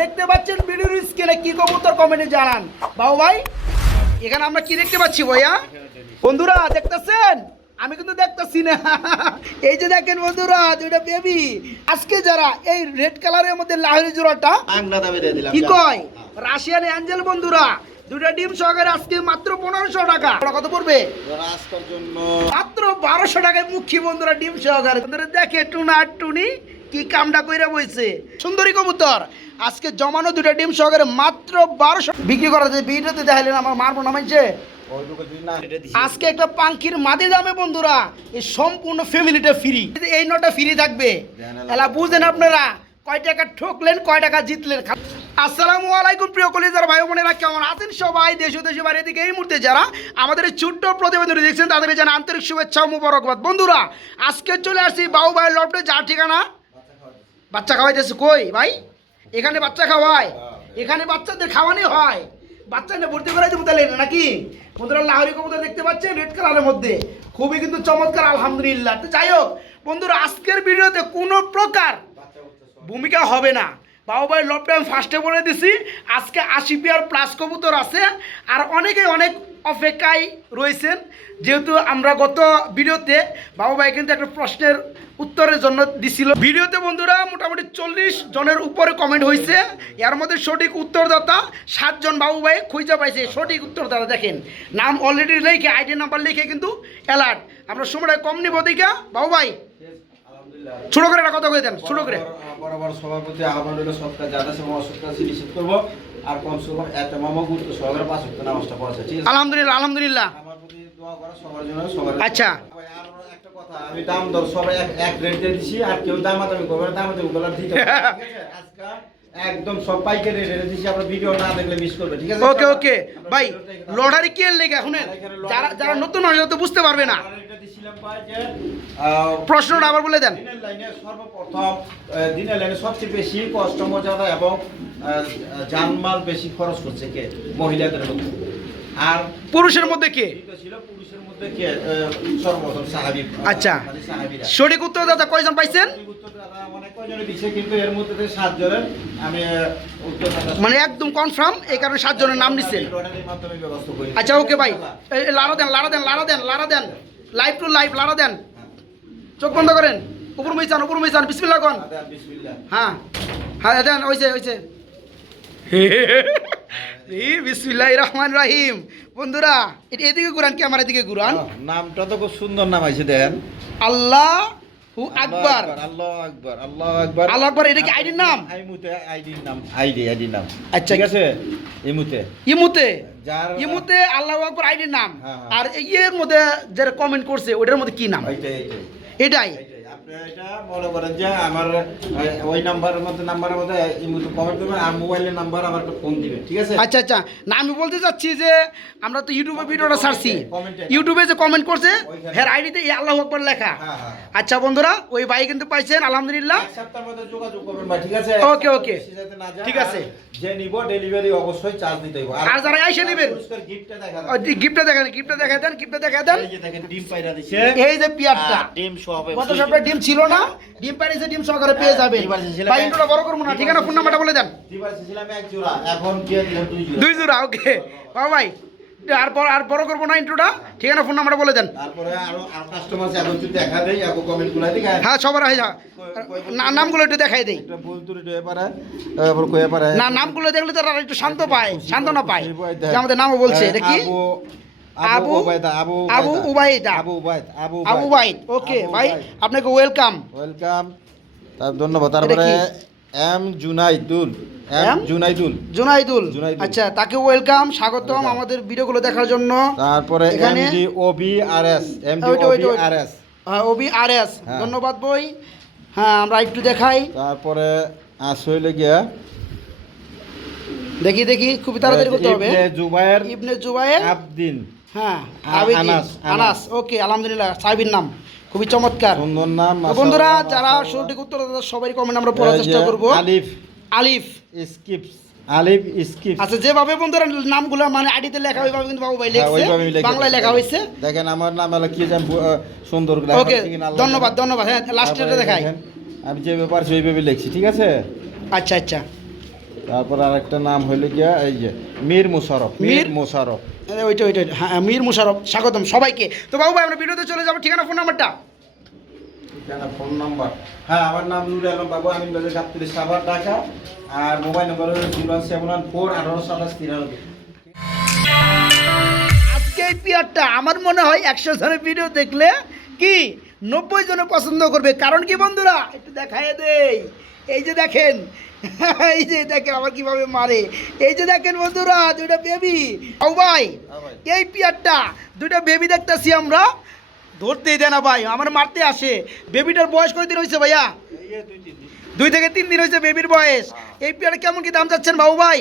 দেখতে পাচ্ছেন ভিডিওর স্ক্রিনে কি কবুতর কমেন্টে জানান বাবু ভাই। এখানে আমরা কি দেখতে পাচ্ছি ভাইয়া? বন্ধুরা দেখতেছেন? আমি কিন্তু দেখতেছি না। এই যে দেখেন বন্ধুরা, দুইটা বেবি। আজকে যারা এই রেড কালারের মধ্যে লাহোরি জোড়াটা কি কয় রাশিয়ান অ্যাঞ্জেল বন্ধুরা, দুইটা ডিম সহকারে আজকে মাত্র 1500 টাকা। কত পড়বে আজকের জন্য? মাত্র 1200 টাকায় মুখী বন্ধুরা, ডিম সহকারে। বন্ধুরা দেখে টুনা টুনি কি কামটা কইরা বইছে। সুন্দরী কবুতর আজকে জমানো দুটা ডিম সহকারে মাত্র 1200 বিক্রি করা যায়। ভিডিওতে দেখাইলেন আমার মারবো নামাইছে। আজকে একটা পাঙ্কির মাদি দামে বন্ধুরা এই সম্পূর্ণ ফ্যামিলিটা ফ্রি। এই নটা ফ্রি থাকবে। এলা বুঝেন আপনারা কয় টাকা ঠকলেন, কয় টাকা জিতলেন। আসসালামু আলাইকুম প্রিয় কলিজার ভাই বোনেরা, কেমন আছেন সবাই? দেশ ও দেশের বাইরে থেকে এই মুহূর্তে যারা আমাদের এই ছোট্ট প্রতিবেদন দেখছেন তাদের জানা আন্তরিক শুভেচ্ছা ও মুবারকবাদ। বন্ধুরা আজকে চলে আসছি বাবু ভাই লফটে, যার ঠিকানা বাচ্চা খাওয়াইতেছে। কই ভাই? এখানে বাচ্চা খাওয়ায়, এখানে বাচ্চাদের খাওয়ানি হয়। বাচ্চা না ভর্তি করাই দেবো তাহলে নাকি? বন্ধুরা লাহোরি কবুতর দেখতে পাচ্ছেন রেড কালারের মধ্যে, খুবই কিন্তু চমৎকার আলহামদুলিল্লাহ। তো যাই হোক বন্ধুরা, আজকের ভিডিওতে কোনো প্রকার ভূমিকা হবে না। বাবু ভাই লফটে আমি ফার্স্টে বলে দিছি আজকে 80 পেয়ার প্লাস কবুতর আছে। আর অনেকে অনেক অপেক্ষায় রয়েছেন, যেহেতু আমরা গত ভিডিওতে বাবু ভাই কিন্তু একটা প্রশ্নের উত্তরের জন্য দিছিল। ভিডিওতে বন্ধুরা মোটামুটি 40 জনের উপরে কমেন্ট হয়েছে। এর মধ্যে সঠিক উত্তরদাতা 7 জন বাবু ভাই খুঁজে পাইছে। সঠিক উত্তরদাতা দেখেন, নাম অলরেডি লিখে আইডি নাম্বার লিখে কিন্তু অ্যালার্ট। আমরা সময়টা কম নিব দিকা বাবু ভাই। ছোট করে একটা কথা কই দেন, ছোট করে। বরাবর সভাপতি আহ্বান রইল সবটা যারা সে অসুখটা নিশ্চিত করব। আর কম সময় এত মামা গুরুত্ব সহকারে 5 ওয়াক্ত নামাজটা পড়াছে। ঠিক আছে? আলহামদুলিল্লাহ আলহামদুলিল্লাহ। আমার প্রতি দোয়া করা সবার জন্য, সবার। আচ্ছা আর একটা কথা, আমি দাম দর সবাই এক রেট দিয়ে দিছি। আর কেউ দামাদামি করবে না, দামাদামি করলে দিতে হবে। ঠিক আছে? আজকে একদম সব পাইকারি রেটে দিছি। আপনারা ভিডিও না দেখলে মিস করবে। ঠিক আছে? ওকে ওকে ভাই, লটারি কি এর লেগে শুনেন, যারা যারা নতুন হয় তো বুঝতে পারবে না। প্রশ্নটা আবার বলে দেন। দিনের লাইনে সর্বপ্রথম দিনের লাইনে সবচেয়ে বেশি কষ্ট মর্যাদা এবং জানমাল বেশি খরচ করছে কে? মহিলাদের মধ্যে। আর পুরুষের মধ্যে কে ছিল পুরুষের মধ্যে কে? সর্বপ্রথম সাহাবী। আচ্ছা মানে সাহাবীরা। সঠিক উত্তরদাতা কয়জন পাইছেন? উত্তরদাতা অনেক কয়জনে দিছে, কিন্তু এর মধ্যে থেকে 7 জনের আমি উত্তরদাতা মানে একদম কনফার্ম, এই কারণে 7 জনের নাম দিচ্ছেন। লটারির মাধ্যমে ব্যবস্থা করি। আচ্ছা ওকে ভাই, লাড়া দেন লাড়া দেন লাড়া দেন লাড়া দেন, লাইভ টু লাইভ লাড়া দেন। চোখ বন্ধ করেন, উপর মিচান উপর মিচান, বিসমিল্লাহ কোন। বিসমিল্লাহ। হ্যাঁ হ্যাঁ দেন, হইছে হইছে। বিসমিল্লাহির রহমানির রহিম। বন্ধুরা এদিকে ঘুরান, ক্যামেরা দিকে ঘুরান। নামটা তো খুব সুন্দর নাম আছে, দেন। আল্লাহু আকবার। আল্লাহু আকবার। আল্লাহু আকবার। আল্লাহু আকবার। এটা কি আইডির নাম? আইডির নাম। আইডির নাম। আচ্ছা ঠিক আছে? ইমুতে ইমুতে যার ইমুতে আল্লাহু আকবার আইডির নাম। হ্যাঁ, হ্যাঁ। আর এর মধ্যে যারা কমেন্ট করছে ওটার মধ্যে কি নাম? এইটাই। এটাই। আপনি এটা মনে করেন যে আমার ওই নাম্বারের মধ্যে ইমুতে কমেন্ট করবেন, আর মোবাইলের নাম্বার আমার একটা ফোন দিবেন। ঠিক আছে? আচ্ছা আচ্ছা, না আমি বলতে চাচ্ছি যে আমরা তো ইউটিউবে ভিডিওটা ছাড়ছি, কমেন্টে। ইউটিউবে যে কমেন্ট করছে ওইখানে। হের আইডিতে আল্লাহু আকবার লেখা। হ্যাঁ, হ্যাঁ। আচ্ছা বন্ধুরা, ওই ভাই কিন্তু পাইছেন আলহামদুলিল্লাহ। এক সপ্তাহের মধ্যে যোগাযোগ করবেন ভাই। ঠিক আছে? ওকে, ওকে। বেশি যাতে না যায়। ঠিক আছে। আর যে নিব ডেলিভারি অবশ্যই চার্জ দিতে হবে। আর যারা আইসা নেবেন পুরস্কার গিফটটা দেখা গিফটটা দেখেন, গিফটটা দেখা দেন, গিফটটা দেখা দেন। এই যে দেখেন ডিম পায়রা দিছে। এই যে পিয়ারটা ডিম সহ গত সপ্তাহে ডিম ছিল না, ডিম পাইছে, ডিম সহকারে পেয়ে যাবেন। এবার ছিলাম ভাই ইন্ট্রোটা বড় করবো না, ঠিকানা ফোন নাম্বারটা বলে দেন। দিবার ছিলাম এক জোড়া, এখন দিয়ে দিলাম 2 জোড়া। 2 জোড়া। ওকে বাবা ভাই, আর বড় করবো না ইন্ট্রোটা, ঠিকানা ফোন নাম্বারটা বলে দেন। তারপরে আর কাস্টমার আছে, এখন যদি দেখা দেই এখন কমেন্ট গুলো দিই। হ্যাঁ সবার হয়ে যা, নামগুলো একটু দেখাই দেই। একটা ভুল ত্রুটি হয়ে পারে, তারপর কইয়া পারে। না নামগুলো দেখলে তারা একটু শান্ত পায়, সান্ত্বনা পায় যে আমাদের নামও বলছে। এটা কি? আবু উবাইদা। আবু উবাইদা। আবু উবাইদ। ওকে ভাই, আপনাকে ওয়েলকাম। ওয়েলকাম। তার ধন্যবাদ। তারপরে এম জুনাইদুল। জুনাইদুল। আচ্ছা, তাকে ওয়েলকাম, স্বাগতম আমাদের ভিডিওগুলো দেখার জন্য। তারপরে এখানে এমডি ওবিআরএস। ওবিআরএস ধন্যবাদ বই। হ্যাঁ আমরা একটু দেখাই। তারপরে আসলে গিয়া দেখি খুবই তাড়াতাড়ি করতে হবে। ইবনে জুবায়ের আবদিন। হ্যাঁ আনাস। আনাস। ওকে আলহামদুলিল্লাহ, সাহেবের নাম খুবই চমৎকার, সুন্দর নাম। তো বন্ধুরা যারা সঠিক উত্তর সবাই কমেন্ট আমরা পড়ার চেষ্টা করব। আলিফ স্কিপস। আচ্ছা যেভাবে বন্ধুরা নামগুলো মানে আইডিতে লেখা ওইভাবে কিন্তু বাবু ভাই লিখছে, বাংলায় লেখা হয়েছে। দেখেন আমার নাম হলো কি জান, সুন্দর করে। ওকে ধন্যবাদ। হ্যাঁ লাস্টেরটা দেখাই। আমি যে ব্যাপার সেইভাবে লিখছি। ঠিক আছে? আচ্ছা তারপর আরেকটা নাম হইলো গিয়া এই যে মীর মুশারফ। মীর মুশারফ, ওইটা হ্যাঁ, মীর মুশারফ, স্বাগতম সবাইকে। তো বাবু ভাই আমরা ভিডিওতে চলে যাবো, ঠিকানা ফোন নাম্বারটা। ফোন নাম্বার, হ্যাঁ আমার নাম নুরুল আলম বাবু, আমি বাজার গাবতলী সাভার ঢাকা। আর মোবাইল নাম্বার হলো 071418893। আজকে এই পেয়ারটা আমার মনে হয় 100 জনের ভিডিও দেখলে কি 90 জনে পছন্দ করবে। কারণ কি বন্ধুরা, একটু দেখায় দেই। এই যে দেখেন, এই যে দেখেন আবার কিভাবে মারে। এই যে দেখেন বন্ধুরা, দুইটা বেবি। ও ভাই, এই পেয়ারটা দুইটা বেবি দেখতেছি আমরা, ধরতেই দেয় না ভাই, আমার মারতে আসে। বেবিটার বয়স কতদিন হয়েছে ভাইয়া? 2 থেকে 3 দিন হয়েছে বেবির বয়স। এই পেয়ারে কেমন কি দাম চাচ্ছেন বাবু ভাই?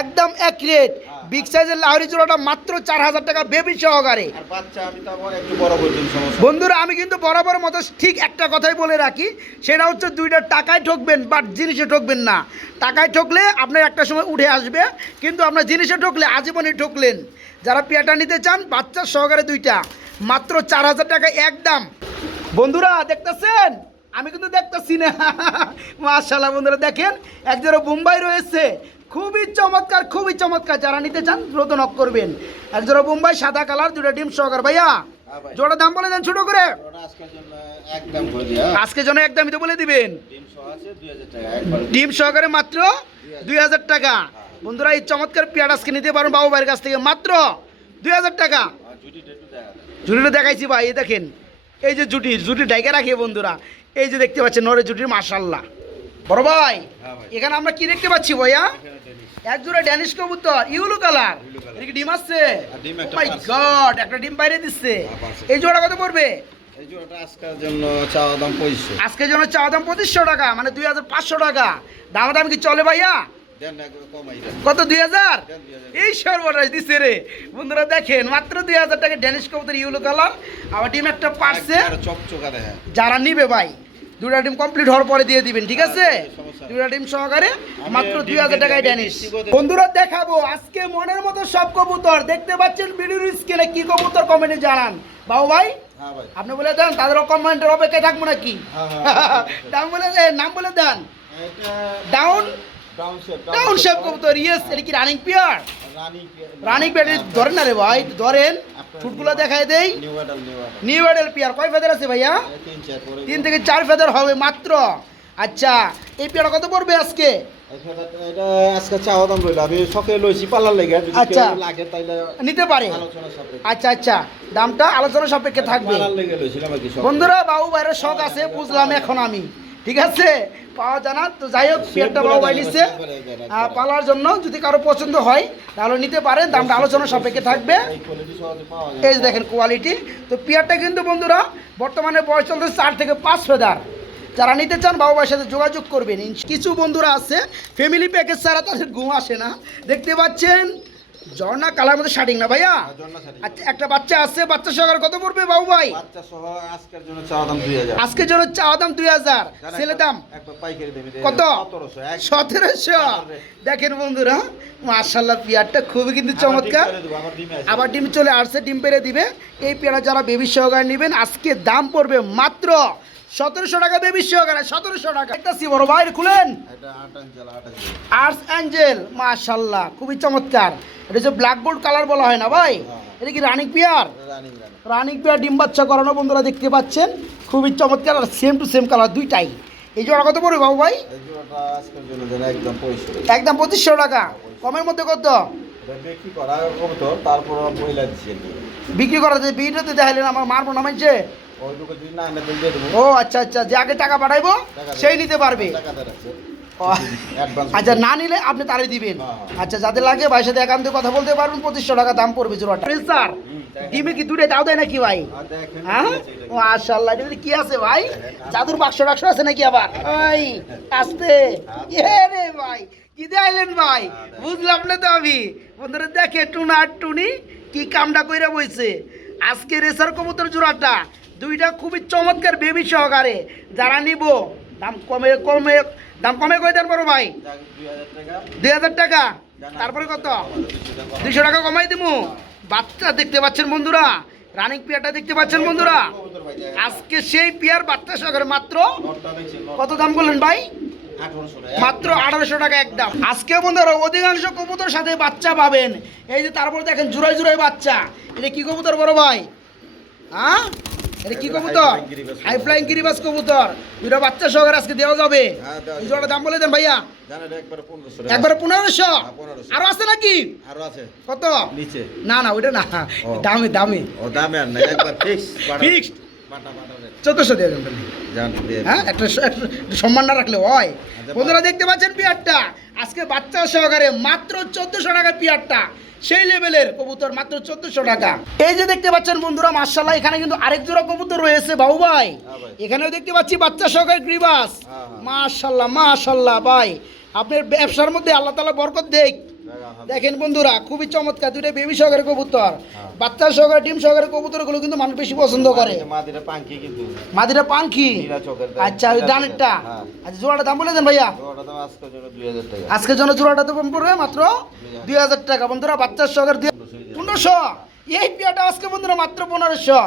একদম এক রেট। বিগ সাইজের লাহোরি জোড়াটা মাত্র 4000 টাকা বেবি সহকারে। আর বাচ্চা আমি তো একটু বড় বলছি সমস্যা। বন্ধুরা আমি কিন্তু বরাবর মতো ঠিক একটা কথাই বলে রাখি, সেটা হচ্ছে দুইটা টাকায় ঠকবেন বাট জিনিসে ঠকবেন না। টাকায় ঠকলে আপনার একটা সময় উঠে আসবে, কিন্তু আপনার জিনিসে ঠকলে আজীবনই ঠকলেন। যারা পেয়ারটা নিতে চান বাচ্চা সহকারে দুইটা, মাত্র 4000 টাকা একদম। বন্ধুরা দেখতেছেন, আমি কিন্তু দেখতেছি না। মাশাআল্লাহ বন্ধুরা দেখেন, একজোড়া বোম্বাই রয়েছে, খুবই চমৎকার, খুবই চমৎকার। যারা নিতে চান দ্রুত নক করবেন। একজোড়া বোম্বাই সাদা কালার, দুটো ডিম সহকার। ভাইয়া জোড়া দাম বলে দেন ছোট করে। আজকের জন্য একদমই তো বলে দিবেন, ডিম সহকারে মাত্র 2000 টাকা। বন্ধুরা এই চমৎকার পেয়ার আজকে নিতে পারেন বাবু ভাইয়ের কাছ থেকে মাত্র 2000 টাকা। জুটিটা দেখাইছি ভাই, এই দেখেন এই যে জুটি ডাইকে রাখে বন্ধুরা। এই যে দেখতে পাচ্ছেন নরে জুটির, মাশাআল্লাহ। বড় ভাই এখানে আমরা কি দেখতে পাচ্ছি ভাইয়া? এক জোড়া ড্যানিশ কবুতর, ইউলো কালার। এদিকে ডিম আসছে, ও মাই গড, একটা ডিম বাইরে দিচ্ছে। এই জোড়া কত পড়বে? এই জোড়াটা আজকের জন্য চাওয়া দাম 2500। আজকের জন্য চাওয়া দাম 2500 টাকা, মানে 2500 টাকা। দাম কি চলে ভাইয়া? কত 2000? এই সর্বনাশ দিচ্ছে রে বন্ধুরা। দেখেন মাত্র 2000 টাকা ড্যানিশ কবুতর ইউলো কালার, আবার ডিম একটা পারছে। যারা নিবে ভাই দুটা ডিম কমপ্লিট হওয়ার পরে দিয়ে দিবেন, ঠিক আছে? দুটা ডিম সহকারে মাত্র 2000 টাকায় ড্যানিশ। বন্ধুরা দেখাবো আজকে মনের মতো সব কবুতর। দেখতে পাচ্ছেন ভিডিওর স্ক্রিনে কি কবুতর কমেন্টে জানান। বাবু ভাই আপনি বলে দেন, তাদের কমেন্টের অপেক্ষায় থাকবো নাকি? দাম বলে দেন, নাম বলে দেন। ডাউন শেপ কবুতর, ইয়েস। এটা কি রানিং পেয়ার? রানিং পেয়ার ধরেন না রে ভাই, ধরেন ঠুটগুলো দেখায় দেই। নিউ অ্যাডেল পেয়ার, কয় ফেদার আছে ভাইয়া? 3 থেকে 4 ফেদার হবে মাত্র। আচ্ছা এই পেয়ারটা কত পড়বে আজকে? এটা আজকে চাওয়া দাম রইল, আমি শখে লইছি পালার লেগে, যদি আচ্ছা কেউ লাগে তাইলে নিতে পারে। আচ্ছা দামটা আলোচনা সাপেক্ষে থাকবে। পালার লেগে লইছিলাম আর কি। বন্ধুরা বাবু ভাইয়ের শখ আছে বুঝলাম এখন আমি, ঠিক আছে? পাওয়া জানা তো যাই হোক, পেয়ারটা বাবু ভাই নিচ্ছে পালার জন্য। যদি কারো পছন্দ হয় তাহলে নিতে পারেন, দামটা আলোচনা সাপেক্ষে থাকবে। এই যে দেখেন কোয়ালিটি। তো পেয়ারটা কিন্তু বন্ধুরা বর্তমানে বয়স চলছে 4 থেকে 5 ফেদার। যারা নিতে চান বাবু ভাইয়ের সাথে যোগাযোগ করবেন। কিছু বন্ধুরা আছে ফ্যামিলি প্যাকেজ ছাড়া তাদের ঘুম আসে না। দেখতে পাচ্ছেন ঝর্ণা কালার মধ্যে শার্টিং না ভাইয়া? আচ্ছা একটা বাচ্চা আছে, বাচ্চা সহকারে কত পড়বে বাবু ভাই? বাচ্চা সহ আজকের জন্য চাওয়া দাম 2000। আজকের জন্য চাওয়া দাম 2000, ছেলে দাম একবার পাইকারি দেবে কত? 1700। দেখেন বন্ধুরা মাশাআল্লাহ পেয়ারটা খুবই কিন্তু চমৎকার। আবার ডিম চলে আসছে, ডিম পেরে দিবে। এই পেয়ারা যারা বেবি সহকারে নেবেন আজকে দাম পড়বে মাত্র 1700 টাকা বেবি সহকারে, 1700 টাকা। একটা সি বড় ভাই খুলেন, আর্টস অ্যাঞ্জেল, মাশাআল্লাহ খুবই চমৎকার। এটা হচ্ছে ব্ল্যাক গোল্ড কালার বলা হয় না ভাই? এটা কি রানিং পেয়ার? রানিং পেয়ার, ডিম বাচ্চা করানো বন্ধুরা দেখতে পাচ্ছেন, খুবই চমৎকার। আর সেম টু সেম কালার দুইটাই। এই জোড়া কত পড়বে বাবু ভাই? একদম 2500 টাকা। কমের মধ্যে কত বিক্রি করা যায়? ভিডিওতে দেখাইলেন, আমার মারবো না মানছে। ও আচ্ছা, যে আগে টাকা পাঠাইবো সেই নিতে পারবে। আচ্ছা না নিলে আপনি তারে দিবেন। আচ্ছা যাদের লাগে ভাইয়ের সাথে একান্তে কথা বলতে পারবেন। 2500 টাকা দাম পড়বে জোড়াটা। স্যার ডিমে কি দুটোই দাও দেয় নাকি ভাই? হ্যাঁ মাশাআল্লাহ। এটা কি আছে ভাই? জাদুর বাক্স টাক্স আছে নাকি আবার? ওই আসতে রে ভাই, কি দেখাইলেন ভাই? বুঝলাম না তো আমি। বন্ধুরা দেখে টুনা আর টুনি কি কামটা কইরা বইছে। আজকে রেসার কবুতর জোড়াটা দুইটা খুবই চমৎকার বেবি সহকারে। যারা নিব দাম কমে কই দেন বড় ভাই? 2000 টাকা। তারপরে কত? 200 টাকা কমাই দিমু। বাচ্চা দেখতে পাচ্ছেন বন্ধুরা, রানিং পেয়ারটা দেখতে পাচ্ছেন বন্ধুরা। আজকে সেই পেয়ার বাচ্চা সহকারে মাত্র কত দাম বললেন ভাই? 1800 টাকা মাত্র 1800 টাকা একদম। আজকে বন্ধুরা অধিকাংশ কবুতর সাথে বাচ্চা পাবেন। এই যে তারপর দেখেন জুড়াই জুড়াই বাচ্চা। এটা কি কবুতর বড় ভাই? হ্যাঁ এটা কি কবুতর? হাই ফ্লাইং গিরিবাজ কবুতর। দুটো বাচ্চা সহকারে আজকে দেওয়া যাবে। এই জোড়ার দাম বলে দেন ভাইয়া। জানেন একবার 1500 টাকা। একবার 1500। 1500 আরো আছে নাকি? আরো আছে কত? নিচে। না না ওইটা না, ও। দামি দামি ও দামে আর না একবার ফিক্স ফিক্সড বাটা বাটা 1400 দিয়ে দেন তাহলে। জান দিয়ে হ্যাঁ একটা সম্মান না রাখলে হয়। আচ্ছা, বন্ধুরা দেখতে পাচ্ছেন পিয়ারটা আজকে বাচ্চা সহকারে মাত্র 1400 টাকা পিয়ারটা। সেই লেভেলের কবুতর মাত্র 1400 টাকা। এই যে দেখতে পাচ্ছেন বন্ধুরা মাশাআল্লাহ এখানে কিন্তু আরেক জোড়া কবুতর রয়েছে বাবু ভাই। হ্যাঁ ভাই। এখানেও দেখতে পাচ্ছি বাচ্চা সহকারে গ্রিবাস। হ্যাঁ, হ্যাঁ। মাশাআল্লাহ মাশাআল্লাহ ভাই আপনার ব্যবসার মধ্যে আল্লাহ তাআলা বরকত দেখ। দেখেন বন্ধুরা খুবই চমৎকার দুটো বেবি সহকারে কবুতর। বাচ্চা সহকারে ডিম সহকারে কবুতরগুলো কিন্তু মানুষ বেশি পছন্দ করে। মাদিরা পাঙ্কি কিন্তু মাদিরা পাঙ্খি। নীলা চোখের। আচ্ছা ওই ডানেরটা। হ্যাঁ। আচ্ছা জোড়াটা দাম বলে দেন ভাইয়া। ওটা দাম আজকের জন্য 2000 টাকা। আজকের জন্য জোড়াটা তো পড়বে মাত্র 2000 টাকা। বন্ধুরা বাচ্চার সহকারে 1500। এই পিয়াটা আজকে বন্ধুরা মাত্র 1500।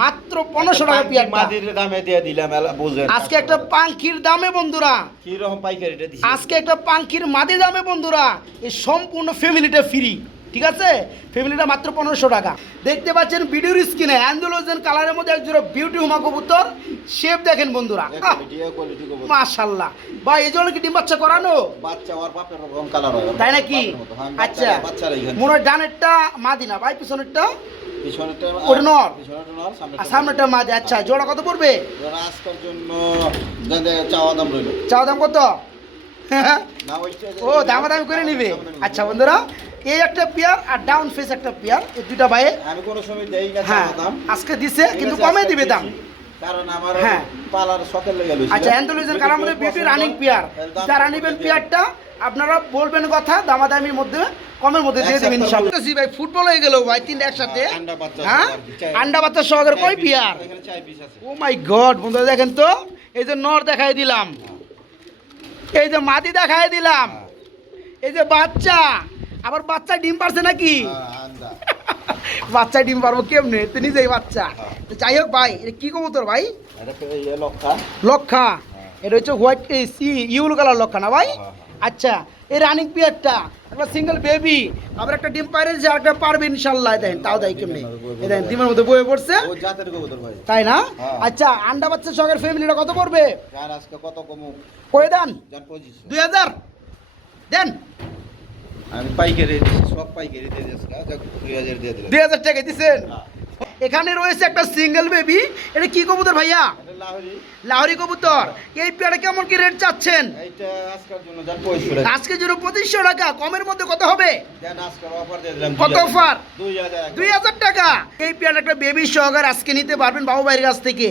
মাত্র 1500 টাকা পিয়াটা। মাদির দামে দিয়ে দিলাম বুঝেন। আজকে একটা পাঙ্খির দামে বন্ধুরা, কি রকম পাইকারিটা দিছি। আজকে একটা পাঙ্খির মাদি দামে বন্ধুরা এই সম্পূর্ণ ফ্যামিলিটা ফ্রি। ঠিক আছে ফ্যামিলিটা মাত্র 1500 টাকা। দেখতে পাচ্ছেন ভিডিওর স্ক্রিনে অ্যান্ডোলোজেন কালারের মধ্যে এক জোড়া বিউটি হুমা কবুতর। শেপ দেখেন বন্ধুরা কোয়ালিটি কবুতর। মাশাআল্লাহ ভাই এই জন্য কি ডিম বাচ্চা করানো? বাচ্চা ওর বাপের রকম কালার হয়। তাই নাকি? আচ্ছা বাচ্চারা এখানে। মনে হয় ডানেরটা মাদি না ভাই, পিছনেরটা পিছনেরটা ওটা নর। পিছনেরটা নর আর সামনেরটা মাদি। আচ্ছা জোড়া কত পড়বে? ওরা আজকের জন্য চাওয়া দাম রইল। চাওয়া দাম কত? না ওইটা ও দামাদামি করে নিবে। আচ্ছা বন্ধুরা এই একটা পেয়ার আর ডাউন ফেস একটা পেয়ার, এই দুইটা ভাই আমি কোনো সময় দেই না হ্যাঁ চাওয়া দাম। আজকে দিছে কিন্তু কমে দিবে দাম। কারণ আমার হ্যাঁ। পালার শখের লেগে গেল। আচ্ছা অ্যান্থোলজির কালার মধ্যে বিউটি রানিং পেয়ার। যারা নেবেন পেয়ারটা আপনারা বলবেন কথা দামাদামির মধ্যে কমের মধ্যে দিয়ে দেবেন ইনশাআল্লাহ। জি ভাই ফুটবল হয়ে গেল ভাই তিনটা একসাথে। আন্ডা বাচ্চা। হ্যাঁ আন্ডা বাচ্চা সহকারে কয় পেয়ার? এখানে 4 পিস আছে। ও মাই গড বন্ধুরা দেখেন তো এই যে নর দেখাই দিলাম, এই যে মাদি দেখাই দিলাম, এই যে বাচ্চা। আবার বাচ্চা ডিম পারছে নাকি? আন্ডা। বাচ্চা ডিম পারবো কেমনে? তো নিজেই বাচ্চা। তো যাই হোক ভাই এটা কি কবুতর ভাই? এটা তো এই লক্ষা। লক্ষা। এটা হচ্ছে হোয়াইট ইউলো কালার লক্ষা না ভাই? হ্যাঁ, আচ্ছা এই রানিং পিয়ারটা একটা সিঙ্গেল বেবি আবার একটা ডিম পাইরে যে আরেকটা পারবে ইনশাআল্লাহ। দেখেন তাও দেয় কেমনে? এই দেখেন ডিমের মধ্যে বয়ে পড়ছে ও জাতের কবুতর ভাই। তাই না? হ্যাঁ। আচ্ছা আন্ডা বাচ্চা সহকারে ফ্যামিলিটা কত পড়বে? জান আজকে কত কম কই দেন? জান 2500। 2000 দেন। আমি পাইকারি দিছি, সব পাইকারি দিয়ে দিছি। আচ্ছা 2000 দিয়ে দিলাম। 2000 টাকা দিছেন। হ্যাঁ। এখানে রয়েছে একটা সিঙ্গেল বেবি। এটা কি কবুতর ভাইয়া? এটা লাহোরি। লাহোরি কবুতর। এই পেয়ারে কেমন কি রেট চাচ্ছেন? এইটা আজকের জন্য জান 2500 টাকা। আজকে জন্য 2500 টাকা। কমের মধ্যে কত হবে? জান আজকের অফার দিয়ে দিলাম। কত অফার? 2000। 2000 টাকা। এই পেয়ার একটা বেবি সহকারে আজকে নিতে পারবেন বাবু ভাইয়ের কাছ থেকে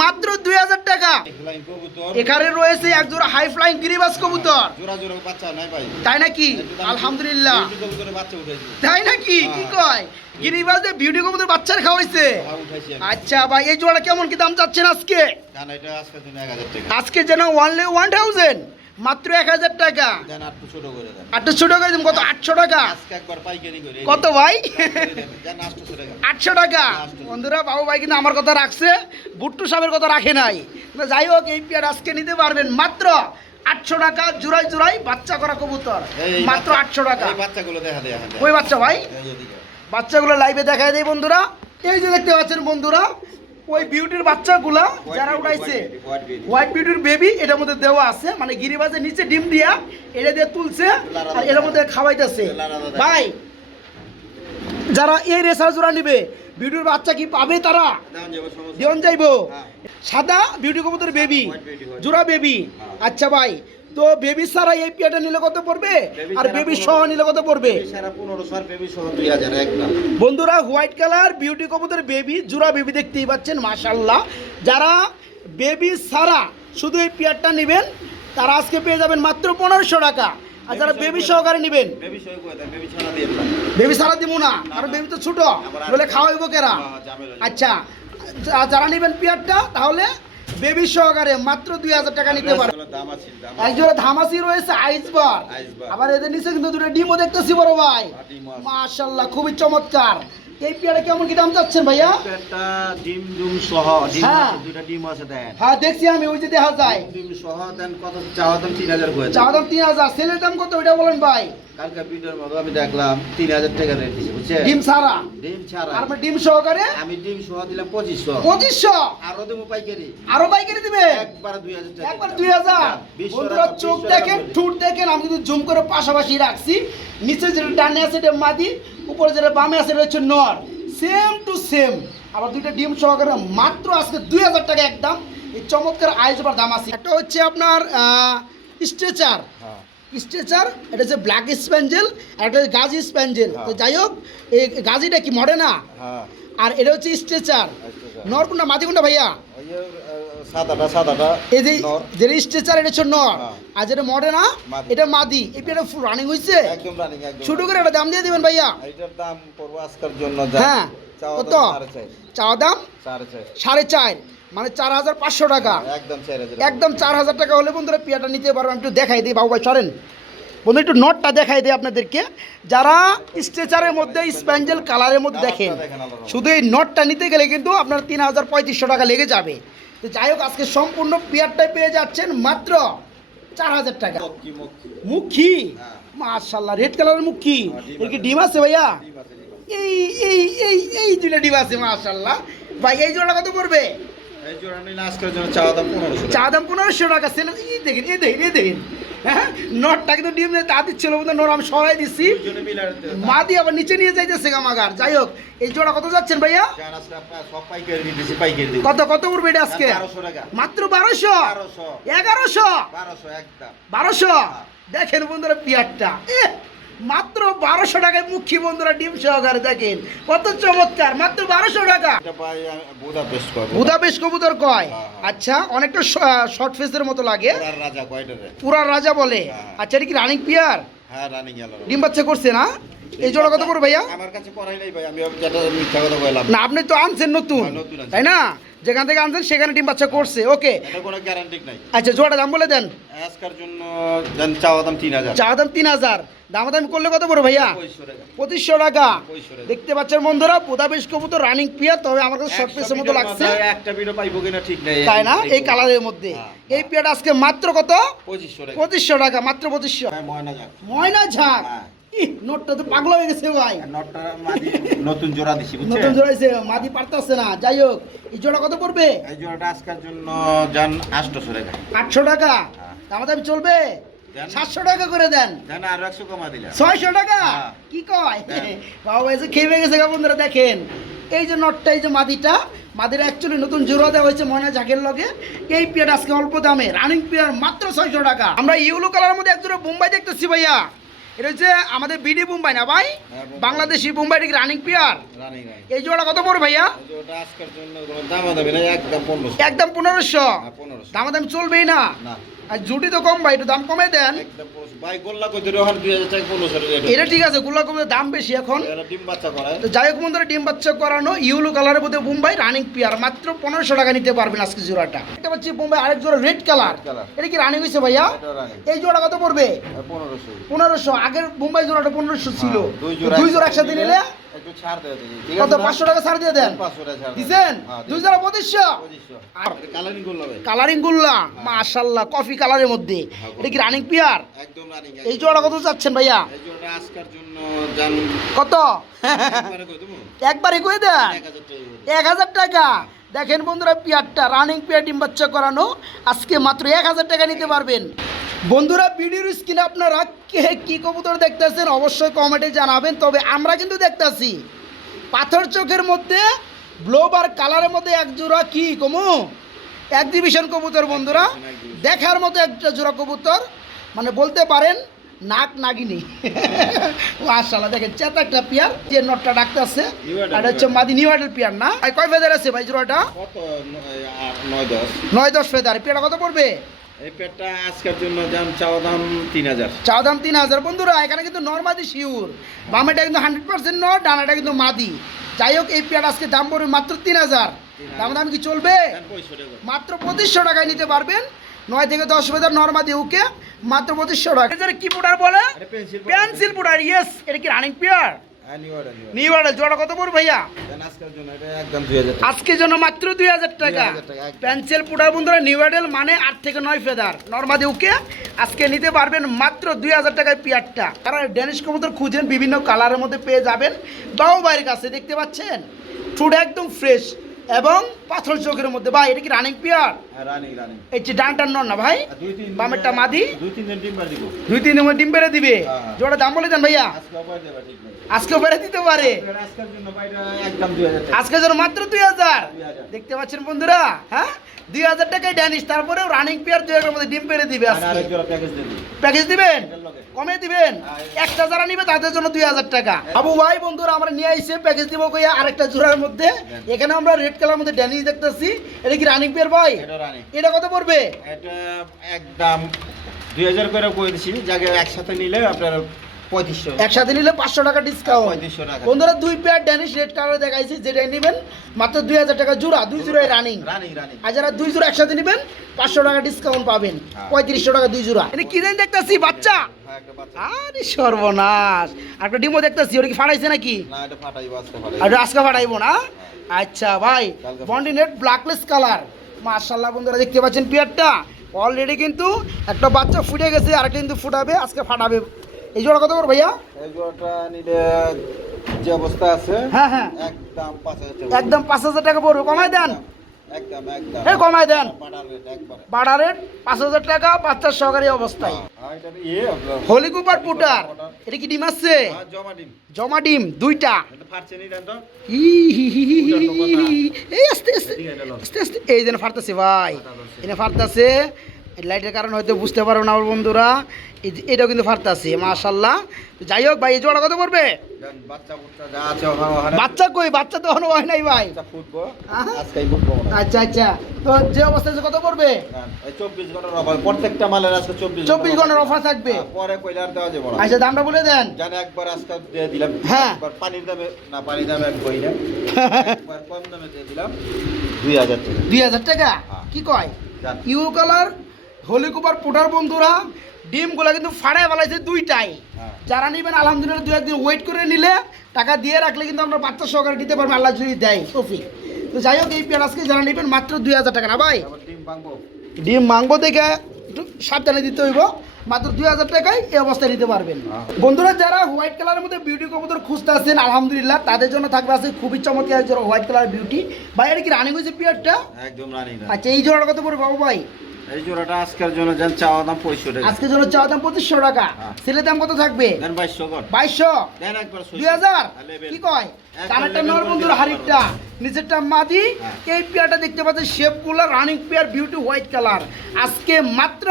মাত্র 2000 টাকা। ফ্লাইং কবুতর। এখানে রয়েছে এক জোড়া হাই ফ্লাইং গিরিবাজ কবুতর। জোড়া জোড়া বাচ্চা নাই ভাই। তাই নাকি? আলহামদুলিল্লাহ। বিউটি কবুতরের বাচ্চা উঠাইছি। তাই নাকি? কি কয়? গিরিবাজে বিউটি কবুতর বাচ্চার খাওয়াইছে। হ্যাঁ উঠাইছি আমি। আচ্ছা ভাই এই জোড়া কেমন কি দাম চাচ্ছেন আজকে? জান এটা আজকের জন্য 1000 টাকা। আজকে যেন অনলি 1000 মাত্র 1000 টাকা। জান একটু ছোট করে দেন। একটু ছোট করে দিন কত? 800 টাকা। আজকে একবার পাইকারি করে। কত ভাই? জান 800 টাকা। 800 টাকা। বন্ধুরা বাবু ভাই কিন্তু আমার কথা রাখছে, বুট্টু সাহেবের কথা রাখে নাই। তো যাই হোক এই পেয়ার আজকে নিতে পারবেন মাত্র 800 টাকা। জোড়ায় জোড়ায় বাচ্চা করা কবুতর এই মাত্র বাচ্চা- 800 টাকা। এই বাচ্চাগুলো দেখা দেয় এখন। ওই বাচ্চা ভাই এই এদিকে। বাচ্চাগুলো লাইভে দেখায় দেয় বন্ধুরা। এই যে দেখতে পাচ্ছেন বন্ধুরা ওই বিউটির বাচ্চাগুলা যারা উঠাইছে হোয়াইট বিউটির বেবি এটার মধ্যে দেওয়া আছে, মানে গিরিবাজের নিচে ডিম দিয়া এটা দিয়ে তুলছে আর এর মধ্যে খাওয়াইতেছে। ভাই যারা এই রেসার জোড়া নিবে বিউটির বাচ্চা কি পাবে তারা? দাম যাবে সমস্যা। দেওয়ান যাইবো। হ্যাঁ। সাদা বিউটি কবুতর বেবি White beauty, white জোড়া বেবি। হ্যাঁ। আচ্ছা ভাই তো বেবি ছাড়া এই পেয়ারটা নিলে কত পড়বে? Baby আর ছাড়া বেবি 1500 সহ নিলে কত পড়বে? বেবি সারা 1500 আর বেবি সহ 2000 একদম। বন্ধুরা হোয়াইট কালার বিউটি কবুতর বেবি জোড়া বেবি দেখতেই পাচ্ছেন মাশাআল্লাহ। যারা বেবি ছাড়া শুধু এই পেয়ারটা নেবেন তারা আজকে পেয়ে যাবেন মাত্র 1500 টাকা। আর যারা বেবি সহকারে নেবেন বেবি সহ কই দেন, বেবি ছাড়া দিয়ে দিলাম। বেবি ছাড়া দিব না, কারণ বেবি তো ছোট বলে খাওয়াইবো কেরা। হ্যাঁ, ঝামেলা নেই। আচ্ছা যারা নেবেন পেয়ারটা তাহলে বেবি সহকারে মাত্র 2000 টাকা নিতে পারবেন। এগুলোর দাম আছে, দাম এক জোড়া ধামাসি রয়েছে আইসবার। আইসবার। আবার এদের নিচে কিন্তু দুটো ডিমও দেখতেছি বড় ভাই। ডিমও আছে। মাশাআল্লাহ খুবই চমৎকার। এই পেয়ারা কেমন কি দাম চাচ্ছেন ভাইয়া? একটা ডিম জুম সহ ডিম হ্যাঁ। আছে, দুইটা ডিম আছে দেন। হ্যাঁ দেখছি আমি, ওই যে দেখা যায়। ডিম সহ দেন কত চাওয়া দাম 3000 করে দেন। চা দাম 3000, সেলের দাম কত ওইটা বলেন ভাই। কালকে ভিডিওর মধ্যে আমি দেখলাম 3000 টাকা রেট দিছে বুঝছেন? ডিম সারা ডিম ছাড়া আর আমার ডিম সহকারে আমি ডিম সহ দিলাম 2500। 2500 আরো দেবো পাইকারি আরো বাইকারি দিবে একবার 2000 টাকা। একবার 2000। 20 বন্ধুরা টাকা, চোখ 20 দেখেন, টাকা। ঠোঁট দেখেন, আমি কিন্তু জুম করে পাশাপাশি রাখছি। নিচে যেটা ডানে আছে এটা মাদি, উপরে যেটা বামে আছে এটা হচ্ছে নর, সেম টু সেম। আবার দুইটা ডিম সহকারে মাত্র আজকে 2000 টাকা একদম। এই চমৎকার আইজবার দাম আছে। একটা হচ্ছে আপনার স্ট্রেচার, হ্যাঁ স্ট্রেচার, এটা হচ্ছে ব্ল্যাক স্প্যাঞ্জেল, আর এটা হচ্ছে গাজি স্প্যাঞ্জেল। হ্যাঁ। তো যাই হোক, এই গাজিটা কি মরে না, হ্যাঁ আর এটা হচ্ছে স্ট্রেচার। নর কোনটা মাদি কোনটা ভাইয়া? ওই যে সাদাটা এই যে নর। যেটা স্ট্রেচার এটা হচ্ছে নর, হ্যাঁ। আর যেটা মরে না মাদি। এটা মাদি। এই পেয়ারটা ফুল রানিং হয়েছে, একদম রানিং একদম। ছোট করে একটা দাম দিয়ে দিবেন ভাইয়া। এটার দাম পড়বো আজকের জন্য হ্যাঁ কত? চাওয়া দাম 4.5, মানে 4500 টাকা। একদম 4000 একদম 4000 টাকা হলে বন্ধুরা পেয়ারটা নিতে পারবেন। একটু দেখাই দিই বাবু ভাই, সরেন বন্ধু, একটু নটটা দেখাই দিই আপনাদেরকে। যারা স্ট্রেচারের মধ্যে স্প্যাঞ্জেল কালারের মধ্যে দেখেন, শুধু এই নটটা নিতে গেলে কিন্তু আপনার 3500 টাকা লেগে যাবে। তো যাই হোক, আজকে সম্পূর্ণ পেয়ারটাই পেয়ে যাচ্ছেন মাত্র 4000 টাকা। মুখী, হ্যাঁ। মাশাআল্লাহ, রেড কালারের মুখী। এর কি ডিম আছে ভাইয়া? এই এই এই এই দুইটা ডিম আছে, মাশাআল্লাহ। ভাই এই জোড়া কত পড়বে? এই জোড়া নিলে আজকের জন্য চাওয়া দাম 1500 চা দাম 1500 টাকা। সেল এই দেখেন, এই দেখেন, এই দেখেন, হ্যাঁ নটটা কিন্তু ডিম তা দিচ্ছিল বন্ধু, নর আমি সরাই দিচ্ছি, দুজনে মিলে মা দিয়ে আবার নিচে নিয়ে যাইতেছে গামাগার। যাই হোক, এই জোড়া কত যাচ্ছেন ভাইয়া? জান আজকে আপনার সব পাইকারি দিতেছি, পাইকারি দিব। কত কত পড়বে এটা আজকে? 1200 টাকা। মাত্র 1200, 1100, 1200 একদম। 1200। দেখেন বন্ধুরা পেয়ারটা, মাত্র 1200 টাকায় মুখী বন্ধুরা, ডিম সহকারে দেখেন কত চমৎকার, মাত্র 1200 টাকা। এটা ভাই আমি বুদাপেস্ট করব। বুদাপেস্ট কবুতর কয়? হ্যাঁ। আচ্ছা, অনেকটা শর্ট ফেসের মতো লাগে, আর রাজা কয়টা রে? পুরা রাজা বলে। হ্যাঁ। আচ্ছা, এটা কি রানিং পেয়ার? হ্যাঁ রানিং গেল। ডিম বাচ্চা করছে না? এই জোড়া কত পড়বে ভাইয়া? আমার কাছে করাই নাই ভাই, আমি যেটা মিথ্যা কথা কইলাম না, আপনি তো আনছেন নতুন, হ্যাঁ, নতুন আনছি। তাই না? যেখান থেকে আনছেন সেখানে ডিম বাচ্চা করছে, ওকে। এটা কোনো গ্যারান্টি নাই। আচ্ছা, জোড়া দাম বলে দেন। আজকের জন্য জান চাওয়া দাম 3000। চা দাম 3000, দামাদামি করলে কত পড়বে ভাইয়া? 2500 টাকা। 2500 টাকা। 2500 টাকা। দেখতে পাচ্ছেন বন্ধুরা, বুদাপেস্ট কবুতর রানিং পেয়ার, তবে আমার কাছে শর্ট ফেসের মতো লাগছে, একটা ভিডিও পাইবো কিনা ঠিক নাই। তাই না? এই কালারের মধ্যে হ্যাঁ। এই পেয়ারটা আজকে মাত্র কত? 2500 টাকা। 2500 টাকা, মাত্র 2500। হ্যাঁ ময়না যাক। ময়না ঝাঁক, হ্যাঁ। নোটটা তো পাগলা হয়ে গেছে ভাই। নটটা মাদি নতুন জোড়া দিছি বুঝছেন? নতুন জোড়াইছে, মাদি পারতাছে না। যাই হোক, এই জোড়া কত পড়বে? এই জোড়াটা আজকের জন্য জান 800 টাকা। 800 টাকা। হ্যাঁ। দামাদামি চলবে? দেন। 700 টাকা করে দেন। জান আর 100 কমা দিলা। 600 টাকা। হ্যাঁ। কি কয় হ্যাঁ। বাবা, এসে খেয়ে গেছে গা বন্ধুরা। দেখেন এই যে নটটা, এই যে মাদিটা, মাদির অ্যাকচুয়ালি নতুন জোড়া দেওয়া হয়েছে ময়না ঝাঁকের লগে। এই পেয়ার আজকে অল্প দামে রানিং পেয়ার মাত্র 600 টাকা। আমরা ইউলো কালারের মধ্যে একজোড়া বোম্বাই দেখতেছি ভাইয়া। এটা হচ্ছে আমাদের বিডি বোম্বাই না ভাই, হ্যাঁ, বোম্বাই। বাংলাদেশি বোম্বাই, এটা কি রানিং পেয়ার? রানিং নাই। এই জোড়া কত পড়বে ভাইয়া? এই জোড়াটা আজকের জন্য কোনো দাম দাবি না, একদম 1500। একদম 1500। হ্যাঁ 1500। দামাদামি চলবেই না? না আর জুটি তো কম ভাই, একটু দাম কমে দেন। একদম 1500। ভাই গোল্লা কই দিলো ওখানে 2000 টাকা 1500 রেট। এটা ঠিক আছে, গুলা কমে, দাম বেশি এখন। এরা ডিম বাচ্চা করায়। তো যাই হোক বন্ধুরা, ডিম বাচ্চা করানো ইউলো কালারের মধ্যে বোম্বাই রানিং পেয়ার মাত্র 1500 টাকা নিতে পারবেন আজকে জোড়াটা। একটা পাচ্ছি বোম্বাই, আরেক জোড়া রেড কালার। Red color। এটা কি রানিং হয়েছে ভাইয়া? এটা রানিং। এই জোড়া কত পড়বে? 1500। 1500। আগের বোম্বাই জোড়াটা 1500 ছিল। হ্যাঁ, দুই জোড়া একসাথে নিলে একটু ছাড় দিয়ে দিই। ঠিক কত? আছে না? 500 টাকা ছাড় দিয়ে দেন। 500 টাকা ছাড়। দিছেন? হ্যাঁ, দুই জোড়া 2500। 2500। আর এটা কালারিং গোল্লা ভাই। কালারিং গুল্লা, মাশাআল্লাহ, কফি কালারের মধ্যে। এটা কি রানিং পেয়ার? একদম রানিং। এই জোড়া কত চাচ্ছেন ভাইয়া? এই জোড়াটা আজকের জন্য জান কত? একবারে কই দেবো? একবারে কই দেন? 1000 টাকা। 1000 টাকা। দেখেন বন্ধুরা, পেয়ারটা রানিং পেয়ার, ডিম বাচ্চা করানো, আজকে মাত্র 1000 টাকা নিতে পারবেন। বন্ধুরা, ভিডিওর স্ক্রিনে আপনারা কে কি কবুতর দেখতেছেন অবশ্যই কমেন্টে জানাবেন। তবে আমরা কিন্তু দেখতেছি পাথর চোখের মধ্যে ব্লোবার কালারের মধ্যে এক জোড়া কি কমু এক্সিবিশন কবুতর বন্ধুরা, দেখার মতো একটা জোড়া কবুতর, মানে বলতে পারেন নাক নাগিনি। মাশাআল্লাহ, দেখেন চেতা একটা পেয়ার, যে নটটা ডাকতেছে, আর হচ্ছে মাদি নিউ আইডল পেয়ার না? আর কয় ফেদার আছে ভাই জোড়াটা? কত 9 10। 9-10 ফেদার। পেয়ারটা কত পড়বে? এই পেটটা আজকের জন্য দাম চাওয়া দাম 3000। চা দাম 3000। বন্ধুরা, এখানে কিন্তু নরমাদি শিওর, বামেটা কিন্তু 100% নর, ডানাটা কিন্তু মাদি। যাই হোক, এই পেয়ার আজকে দাম পড়বে মাত্র 3000। দাম কি চলবে? জান 2500 টাকা। মাত্র 2500 টাকায় নিতে পারবেন। 9 থেকে 10 ফেদার নরমাদি ওকে, মাত্র 2500 টাকা। এটা কি পুডার বলে? আরে পেন্সিল পেন্সিল পুডার, ইয়েস। এটা কি রানিং পেয়ার? হ্যাঁ নিউ অর্ডার নিউ অর্ডার জোড়া কত পড়বে ভাইয়া? আজকের জন্য এটা একদম 2000 টাকা। আজকের জন্য মাত্র 2000 টাকা। 2000 টাকা একদম। পেন্সিল পুটার বন্ধুরা নিউ অর্ডার মানে 8 থেকে 9 ফেদার নরমাদি ওকে আজকে নিতে পারবেন মাত্র 2000 টাকায় পেয়ারটা। কারণ ড্যানিশ কবুতর খুঁজেন বিভিন্ন কালারের মধ্যে পেয়ে যাবেন বাবু ভাইয়ের কাছে। দেখতে পাচ্ছেন ঠোঁট একদম ফ্রেশ এবং পাথর চোখের মধ্যে। ভাই এটা কি রানিং পেয়ার? হ্যাঁ রানিং। এই যে ডানটার নর না ভাই? দুই তিন বামেরটা মাদি, 2-3 দিন ডিম পার দিব। 2-3 দিন ডিম পেড়ে দিবে। হ্যাঁ। জোড়া দাম বলে দেন ভাইয়া। আজকে অফার দেবা ঠিক নাই। আজকে পেড়ে দিতে পারে। আজকের জন্য ভাইটা একদম 2000 টাকা। আজকে জন্য মাত্র 2000। 2000 দেখতে পাচ্ছেন বন্ধুরা, হ্যাঁ 2000 টাকায় ড্যানিশ, তারপরেও রানিং পেয়ার 2 এর মধ্যে ডিম পেড়ে দিবে আর আজকে। আরেক জোড়া প্যাকেজ দেব। প্যাকেজ দিবেন? এটার লগে। কমে দিবেন? হ্যাঁ। একটা যারা নিবে তাদের জন্য 2000 টাকা। আবু ভাই বন্ধুরা আমরা নিয়ে আইছে প্যাকেজ দিব কইয়া আরেকটা জোড়ার মধ্যে। এখানে আমরা রেড কালার মধ্যে ড্যানিশ দেখতেছি। এটা কি রানিং পেয়ার ভাই? এটা রানিং। এটা কত পড়বে? এটা একদম 2000 করে কই দিছি। জায়গা একসাথে নিলে আপনার 3500। একসাথে নিলে 500 টাকা ডিসকাউন্ট। 3500 টাকা। বন্ধুরা 2 পেয়ার ড্যানিশ রেড কালার দেখাইছি, যেটা নেবেন মাত্র 2000 টাকা জোড়া। 2 জোড়ায় রানিং। রানিং। আর যারা 2 জোড়া একসাথে নেবেন 500 টাকা ডিসকাউন্ট পাবেন। হ্যাঁ। 3500 টাকা 2 জোড়া। এটা কি দেন দেখতাছি বাচ্চা? হ্যাঁ একটা বাচ্চা। আরে সর্বনাশ। আর একটা ডিমও দেখতাছি, ওটা কি ফাটাইছে নাকি? না এটা ফাটাইবো আজকে ফাটাইবো। আর আজকে ফাটাইবো না? আচ্ছা ভাই কালকে বন্ডি নেট ব্ল্যাকলেস কালার মাশাআল্লাহ। বন্ধুরা দেখতে পাচ্ছেন পেয়ারটা অলরেডি কিন্তু একটা বাচ্চা ফুটে গেছে, আরেকটা কিন্তু ফুটাবে, আজকে ফাটাবে। এই জোড়া কত করে ভাইয়া? এই জোড়াটা নিলে যে অবস্থা আছে হ্যাঁ হ্যাঁ একদম 5000 টাকা। একদম 5000 টাকা পড়বে। কমাই দেন, একদম এই কমাই দেন। পাটার রেট একবারে। বাড়া রেট 5000 টাকা বাচ্চার সহকারী অবস্থায়। হ্যাঁ এটা আপনার হোলি কুপার পুটার। এটা কি ডিম আছে? হ্যাঁ জমা ডিম। জমা ডিম দুইটা। এটা ফাটছে নি দেন তো। এই আস্তে আস্তে আস্তে আস্তে এই যেন ফাটতেছে ভাই, এনে ফাটতেছে। লাইটের কারণে হয়তো বুঝতে পারো না আমার বন্ধুরা। এটাও কিন্তু ফাটতেছে মাশাআল্লাহ। যাই হোক ভাই এই জোড়া কত পড়বে? দেন বাচ্চা বুচ্চা যা আছে ওখানে বাচ্চা কই? বাচ্চা তো এখনো হয় নাই ভাই। বাচ্চা ফুটবো হ্যাঁ? আজকেই ফুটবো না। আচ্ছা আচ্ছা, তো যে অবস্থা আছে কত পড়বে? দেন, এই 24 ঘন্টার অফার প্রত্যেকটা মালের আজকে 24 ঘন্টার অফার থাকবে। পরে কইলে আর দেওয়া যাবে না। আচ্ছা দামটা বলে দেন। জানে একবার আজকে দিয়ে দিলাম। হ্যাঁ। একবার পানির দামে না পানির দামে এক কই না। একবার কম দামে দিয়ে দিলাম 2000 টাকা। 2000 টাকা? হ্যাঁ। কি কয়? যান। ইউ কালার হোলি কুপার পুটার বন্ধুরা ডিমগুলো কিন্তু ফাড়ায় ফেলাইছে দুইটাই। হ্যাঁ। যারা নেবেন আলহামদুলিল্লাহ 2-1 দিন ওয়েট করে নিলে টাকা দিয়ে রাখলে কিন্তু আমরা বাচ্চা সহকারে দিতে পারবো, আল্লাহ যদি দেয় তৌফিক। তো যাই হোক এই পেয়ার আজকে যারা নেবেন মাত্র 2000 টাকা না ভাই? আবার ডিম ভাঙবো। ডিম মাংবো দেখে একটু সাবধানে দিতে হইব। মাত্র 2000 টাকায় এই অবস্থায় নিতে পারবেন। হ্যাঁ। বন্ধুরা যারা হোয়াইট কালারের মধ্যে বিউটি কবুতর খুঁজতে আছেন আলহামদুলিল্লাহ তাদের জন্য থাকবে আছে খুবই চমৎকার জোড়া হোয়াইট কালার বিউটি। ভাই এটা কি রানিং হয়েছে পেয়ারটা? একদম রানিং। আচ্ছা এই জোড়াটা কত পড়বে বাবু ভাই? এই জোড়াটা আজকের জন্য যান চাওয়া দাম 65 টাকা। আজকের জন্য চাওয়া দাম 2500 টাকা। হ্যাঁ। সেলের দাম কত থাকবে? দেন 2200 কর। 2200? দেন একবার 2000? লেভেল। কি কয়? একবার কানেরটা লেভেল নর করে বন্ধুরা দিতে হারিকটা, নিচেরটা মাদি। হ্যাঁ। এই পেয়ারটা দেখতে পাচ্ছেন শেপগুলো running pair beauty white colour. আজকে মাত্র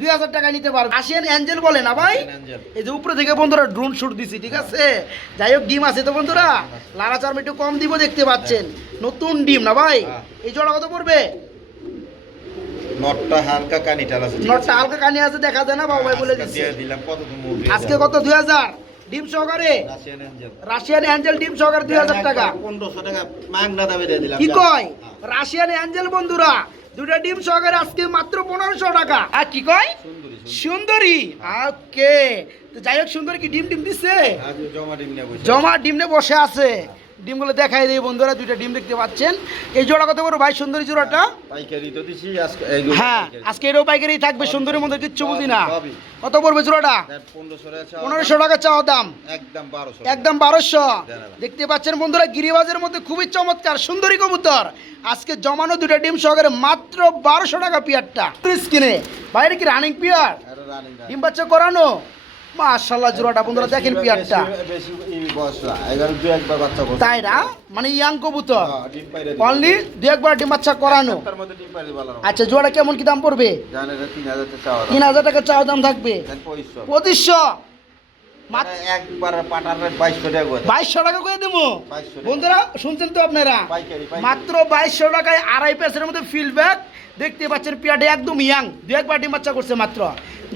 2000 টাকা নিতে পারবে। আসিয়ান অ্যাঞ্জেল বলে না ভাই? ASEAN Angel. এই যে উপরে থেকে বন্ধুরা ড্রোন শুট দিছি, ঠিক আছে? যাই হোক ডিম আছে তো বন্ধুরা, লারা চার্ম একটু কম দিব দেখতে পাচ্ছেন। নতুন ডিম না ভাই? হ্যাঁ। এই জোড়া কত পড়বে? নটটা হালকা কানিটাল আছে। নটটা হালকা কানি আছে, দেখা যায় না বাবু ভাই বলে আজকে দিচ্ছে। দিয়ে দিলাম কত তুমি মুখ দিয়ে আজকে কত? 2000 ডিম সহকারে রাশিয়ান অ্যাঞ্জেল। রাশিয়ান অ্যাঞ্জেল ডিম সহকারে 2000 টাকা। 1500 টাকা মাংনা দামে দিয়ে দিলাম। কি যান। কয়? হ্যাঁ। রাশিয়ান অ্যাঞ্জেল বন্ধুরা দুটা ডিম সহকারে আজকে মাত্র 1500 টাকা। আর কি কয়? সুন্দরী সুন্দরী। ওকে, তো যাই হোক সুন্দরী কি ডিম দিচ্ছে? আজ জমা ডিম নিয়ে বসে। জমা ডিম নিয়ে বসে আছে। ডিমগুলো দেখাই দেই বন্ধুরা, দুইটা ডিম দেখতে পাচ্ছেন। এই জোড়া কত বড় ভাই? সুন্দরী জোড়াটা? পাইকারি তো দিছি আজকে এইগুলো। হ্যাঁ পাইকারি। আজকে এরও পাইকারি থাকবে, সুন্দরীর মধ্যে কিচ্ছু বুঝি না। সবই। কত পড়বে জোড়াটা? দেন 1500 টাকা চাওয়া 1500 টাকা চাওয়া দাম। একদম 1200। একদম 1200। দাঁড়ালাম। দেখতে পাচ্ছেন বন্ধুরা গিরিবাজের মধ্যে খুবই চমৎকার সুন্দরী কবুতর আজকে জমানো দুটো ডিম সহকারে মাত্র 1200 টাকা পিয়ারটা স্কিনে। বাইরে কি রানিং পিয়ার? এটা রানিং। ডিম বাচ্চা করানো মাশাআল্লাহ জোড়াটা বন্ধুরা দেখেন পিয়ারটা। বেশি এই বয়সটা 11 দুই একবার বাচ্চা বসে। তাই না? মানে ইয়াং কবুতর হ্যাঁ ডিম পাইরে অনলি দুই একবার ডিম বাচ্চা করানো। তার মধ্যে ডিম পাইরে ভালো না। আচ্ছা জোড়া কেমন কি দাম পড়বে? জানেন 3000 টাকা চাওয়া দাম। 3000 টাকা চাওয়া দাম থাকবে। দেন 2500। 2500 মানে একবার পাটার রেট 2200 টাকা করে। 2200 টাকা করে দেবো 2200 টাকা। বন্ধুরা, শুনছেন তো আপনারা? পাইকারি মাত্র 2200 টাকায় 2.5 পেসের মধ্যে ফিল্ডব্যাক দেখতে পাচ্ছেন। পিয়াটা একদম ইয়াং, দু একবার ডিম বাচ্চা করছে মাত্র।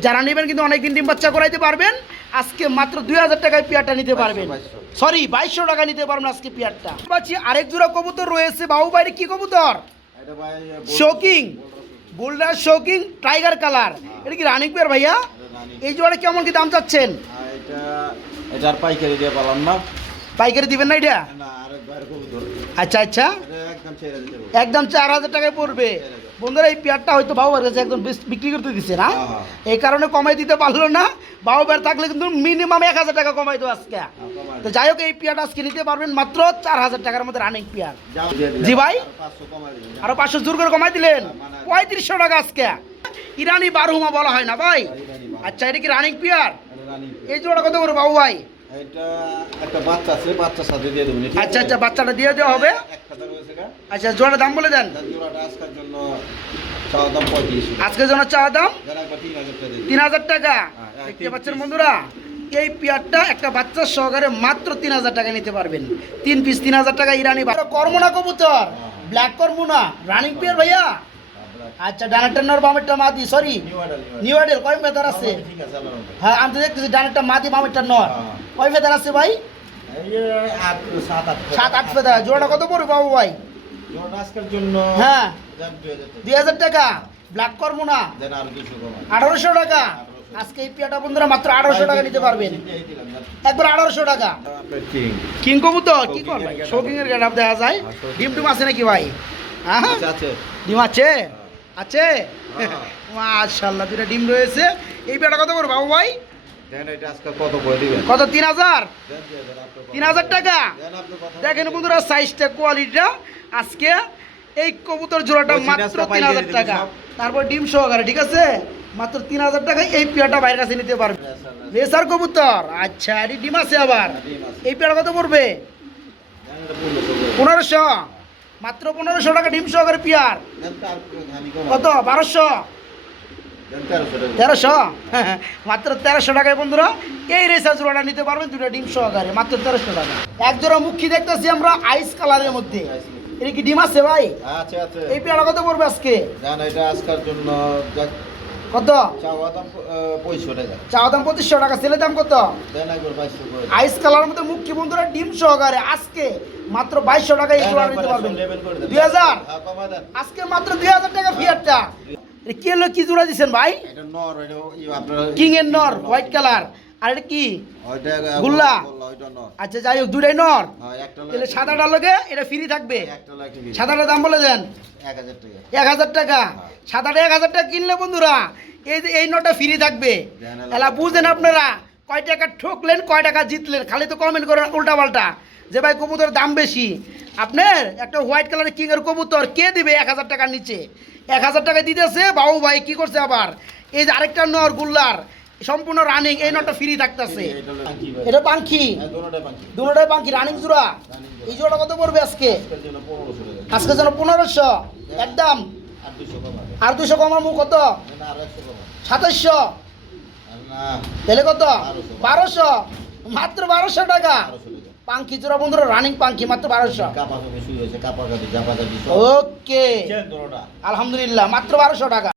যারা নেবেন কিন্তু অনেকদিন ডিম বাচ্চা করাইতে পারবেন। আজকে মাত্র 2000 টাকায় পিয়ারটা নিতে পারবেন। 2200 সরি 2200 টাকা নিতে পারবেন আজকে পিয়ারটা। পাচ্ছি আরেক জোড়া কবুতর রয়েছে বাবু বাইরে। কি কবুতর? এটা ভাই shocking boulder shocking tiger colour. এটা কি রানিং পেয়ার ভাইয়া? এই জোড়া কেমন কি দাম চাচ্ছেন? এটার পাইকারি দিয়ে পেলাম না। পাইকারি দিবেন না এটা? না আরেক ভাইয়ের কবুতর আচ্ছা আচ্ছা, এটা একদম ছেড়ে দিতে হবে। একদম 4000 টাকায় পড়বে। বন্ধুরা এই পেয়ারটা হয়তো বাবুবার কাছে একদম বিক্রি করতে দিচ্ছে না, এই কারণে কমাই দিতে পারলো না। বাবুবার থাকলে কিন্তু মিনিমাম 1000 টাকা কমাই দেবো আজকে। তো যাই হোক এই পেয়ারটা আজকে নিতে পারবেন মাত্র 4000 টাকার মধ্যে রানিং পেয়ার। জি ভাই, আরো 500 জোর করে কমাই দিলেন, 3500 টাকা আজকে। ইরানি বারহুমা বলা হয় না ভাই? আচ্ছা, এটা কি রানিং পেয়ার? এই জোড়া কত করে বাবু ভাই? এটা একটা বাচ্চা আছে, বাচ্চার সাথে দিয়ে দেবেন। আচ্ছা আচ্ছা, বাচ্চাটা দিয়ে দেওয়া হবে। আচ্ছা, জোড়ার দাম বলে দেন। জোড়াটা আজকের জন্য চাওয়া দাম 35। আজকের জন্য চাওয়া দাম যারা একবার 3000 টাকা দিন। 3000 টাকা। হ্যাঁ, দেখতে পাচ্ছেন বন্ধুরা, এই পেয়ারটা একটা বাচ্চার সহকারে মাত্র 3000 টাকা নিতে পারবেন। 3 পিস 3000 টাকা। ইরানি কর্মনা কবুতর, ব্ল্যাক কর্মনা রানিং পেয়ার ভাইয়া। আচ্ছা, ডানেরটা নর বামেরটা মাদি, সরি নিউ আইডেল। কয় ফেদার আছে? ঠিক আছে আল্লাহর রহমতে। হ্যাঁ, আমি তো দেখতেছি ডানেরটা মাদি বামেরটা নর। কয় ফেদার আছে ভাই? এই যে 7-8 ফেদার। জোড়াটা কত পড়বে বাবু ভাই? জোড়াটা আজকের জন্য হ্যাঁ, 2000 2000 টাকা। টাকা। ব্ল্যাক কর্মনা দেন আর কিছু কমাই। 1800 টাকা। আজকে এই পেয়ারটা বন্ধুরা মাত্র 1800 টাকা নিতে পারবেন, একবার 1800 টাকা। আপনার কিং কিং কবুতর কি কর ভাই? শৌকিং এর গেটআপ দেখা যায়। ডিম টিম আছে নাকি ভাই? হ্যাঁ, আচ্ছা আছে। ডিম আছে? আছে, মাশাআল্লাহ, দুটো ডিম রয়েছে। এই পেয়ারটা কত করে বাবু ভাই? দেন এটা আজকে কত করে দিবেন? কত? 3000। দেন দেন আপনি 3000 টাকা। দেন আপনি কত? দেখেন বন্ধুরা সাইজটা, কোয়ালিটিটা। আজকে এই কবুতর জোড়াটা মাত্র 3000 টাকা, তারপর ডিম সহকারে, ঠিক আছে? মাত্র 3000 টাকায় এই পেয়ারটা বাইরের কাছে নিতে পারবে। রেসার কবুতর, আচ্ছা, এর ডিম আছে আবার। এই পেয়ারটা কত পড়বে? দেন এটা 1500 1500। মাত্র 1500 টাকা ডিম সহকারে পেয়ার। দেন তার ধানি কম। কত? 1200। দেন 1300 টাকা। 1300। মাত্র 1300 টাকায় বন্ধুরা এই রেসার জোড়াটা নিতে পারবেন, দুটো ডিম সহকারে, মাত্র 1300 টাকা। এক জোড়া মুখী দেখতেছি আমরা আইস কালারের মধ্যে। এটা কি ডিম আছে ভাই? আচ্ছা আছে। এই পেয়ারটা কত পড়বে আজকে? দেন এটা আজকের জন্য কত? চাওয়া দাম 2500 টাকা। চাওয়া দাম 2500 টাকা, ছেলে দাম কত? দেন একবার 2200 করে। আইস কালারের মধ্যে মুখী বন্ধুরা ডিম সহকারে আজকে মাত্র 2200 টাকা এই জোড়া নিতে পারবেন। 2000। হ্যাঁ কমা দেন। আজকে মাত্র 2000 টাকা পেয়ারটা। এটা কি হলো, কি জোড়া দিছেন ভাই? এটা নর, এটা আপনার কিং এর নর, হোয়াইট কালার। আর এটা কি? ওইটা গুল্লা। ওইটা নর। আচ্ছা, যাই হোক, দুটাই নর। হ্যাঁ একটা তাহলে সাদাটা লগে এটা ফ্রি থাকবে। একটা লাগে সাদাটার দাম বলে দেন। 1000 টাকা। 1000 টাকা। সাদাটা 1000 টাকা কিনলে বন্ধুরা এই যে এই নটা ফ্রি থাকবে। এলা বুঝেন আপনারা, কয় টাকা ঠকলেন, কয় টাকা জিতলেন। খালি তো কমেন্ট করেন উল্টা পাল্টা যে ভাই কবুতরের দাম বেশি। আপনার একটা হোয়াইট কালারের কিং এর কবুতর কে দিবে 1000 টাকার নিচে? 1000 টাকা দিতেছে বাবু ভাই। কি করছে আবার? এই যে আরেকটা নর গুল্লার সম্পূর্ণ রানিং, এই নটা ফ্রি থাকতেছে। এটা পাঙ্খি, দুটোটাই পাঙ্খি রানিং জোড়া। এই জোড়াটা কত পড়বে আজকে? আজকের জন্য 1500 একদম। আর 200 কমামু। কত? 2700। তাহলে কত? 1200। মাত্র 1200 টাকা। পাঙ্খি জোড়া বন্ধুরা, রানিং পাঙ্খি, মাত্র 1200। ওকে, আলহামদুলিল্লাহ, মাত্র 1200 টাকা।